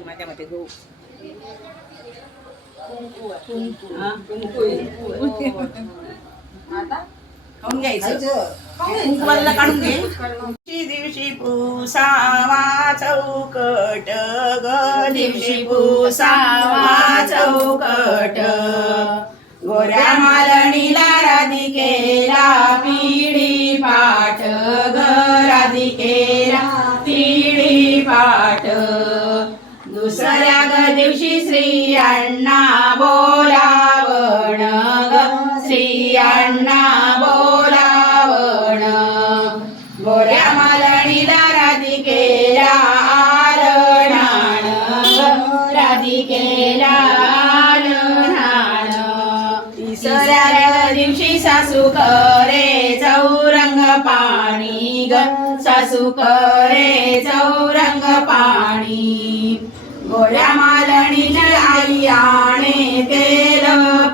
माझ्या मते गहू खाऊन घ्यायचं कुंकवाला काढून घे. दिवशी पुसावा चौकट ग दिवशी पुसावा चौकट गोऱ्या मालणीला राधिकेला पिढी पाठ ग राधिकेला पिढी पाठ दुसऱ्या ग दिवशी श्री अण्णा बोलावण ग श्री अण्णा बोलावण गोऱ्या मालणीला राधिकेला आलणाण राधिकेला आलणाण तिसऱ्या दिवशी सासू करे चौरंग पाणी ग सासू करे चौरंग पाणी गोऱ्या मालणीने आई आणे तेल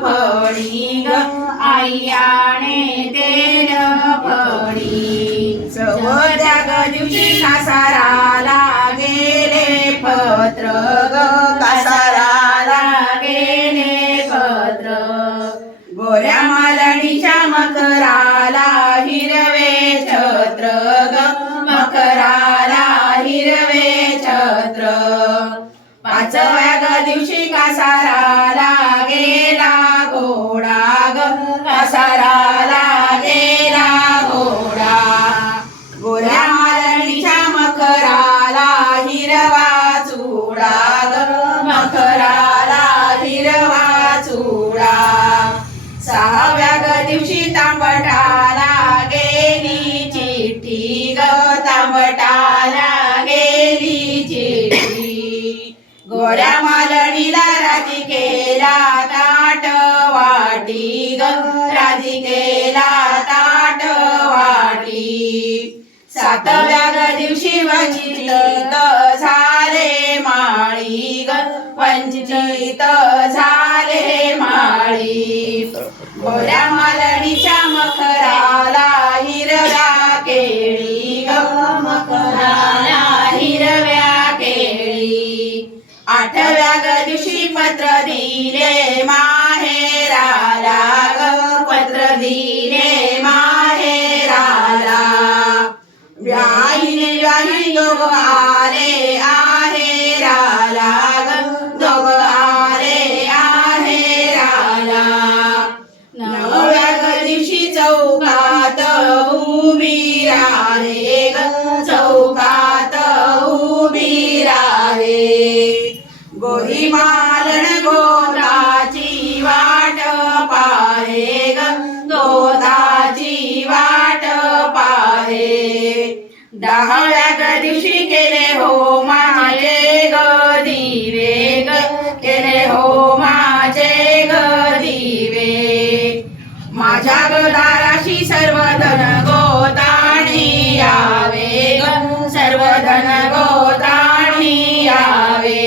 फळी ग आई आणे तेल फळी चौथ्या ग दिवशी कासाराला गेले पत्र ग कासाराला गेले पत्र गोऱ्या मालणीच्या मकराला हिरवे छत्र ग मकराला हिरवे छत्र पाचव्या ग दिवशी कासाराला गेला घोडा ग कासाराला गेला घोडा गोऱ्या मालणीच्या मकराला हिरवा चुडा ग मकराला हिरवा चुडा सहाव्या ग दिवशी तांबटाला गेली चिठ्ठी ग तांबटाला गेली चिठ्ठी गोऱ्या मालणीला राधिकेला ताट वाटी ग राधिकेला ताट वाटी सातव्या ग दिवशी वंचित झाले माळी ग वंचित झाले माळी गोऱ्या मालणीच्या मकराला हिरव्या केळी ग मकराला हिरव्या केळी आठव्या ग दिवशी पत्र दिले माहेराला ग पत्र दिले माहेराला व्याहीने व्याही योग आले आहेराला ग दोघ आले आहेराला नवव्या ग दिवशी चौकात उभी राहे ग चौकात उभी राहे गोरी मालण गोदाची वाट पाहे ग गोदाची वाट पाहे दहाव्या ग दिवशी केले हो माझे ग दिवे ग केले हो माझे ग दिवे माझ्या ग दाराशी सर्वधन गोदाणी यावे ग सर्वधन गोदाणी यावे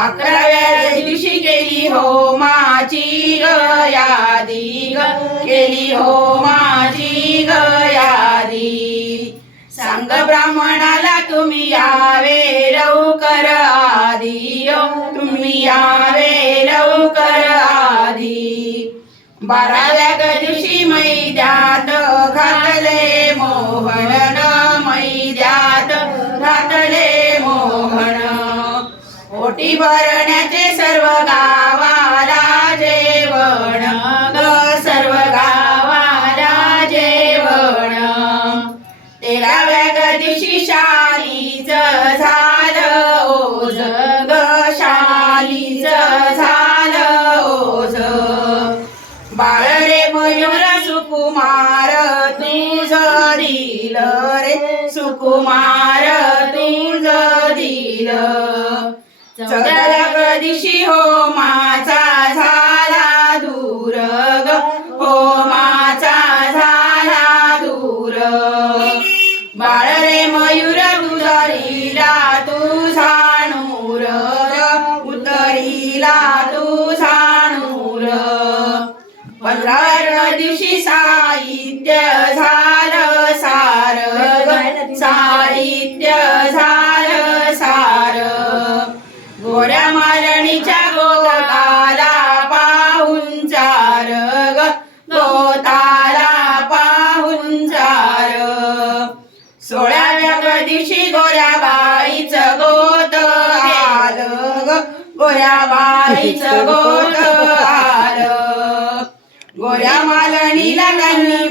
अकराव्या दिवशी केली हो माझी ग यादी ग केली हो माझी ग यादी सांग ब्राह्मणाला तुम्ही यावे लवकर आधी तुम्ही यावे लवकर आधी बाराव्या ग दिवशी मैद्यात घातले मोहन मैद्यात घातले मोहन ओटी भरण्याचे सर्व गावाला जेवण ग सर्व गावाला जेवण तेराव्या ग दिवशी शालीच झालं ओझ ग शालीच झालं ओझ बाळ रे मयूर सुकुमार तुझ दिल रे सुकुमार तुझ दिल चौदाव्या ग दिवशी होमाचा झाला दूर ग होमाचा झाला दूर बाळ रे मयूर तुझरीला तुझा नूर साहित्य झालं सार ग साहित्य झालं सार गोऱ्या मालणीच्या गोताला पाहून चार ग गोताला पाहून चार सोळाव्या दिवशी गोऱ्या बाईचं गोत आलं ग गोऱ्या बाईचं गोत आलं गोऱ्या मालणीला त्यांनी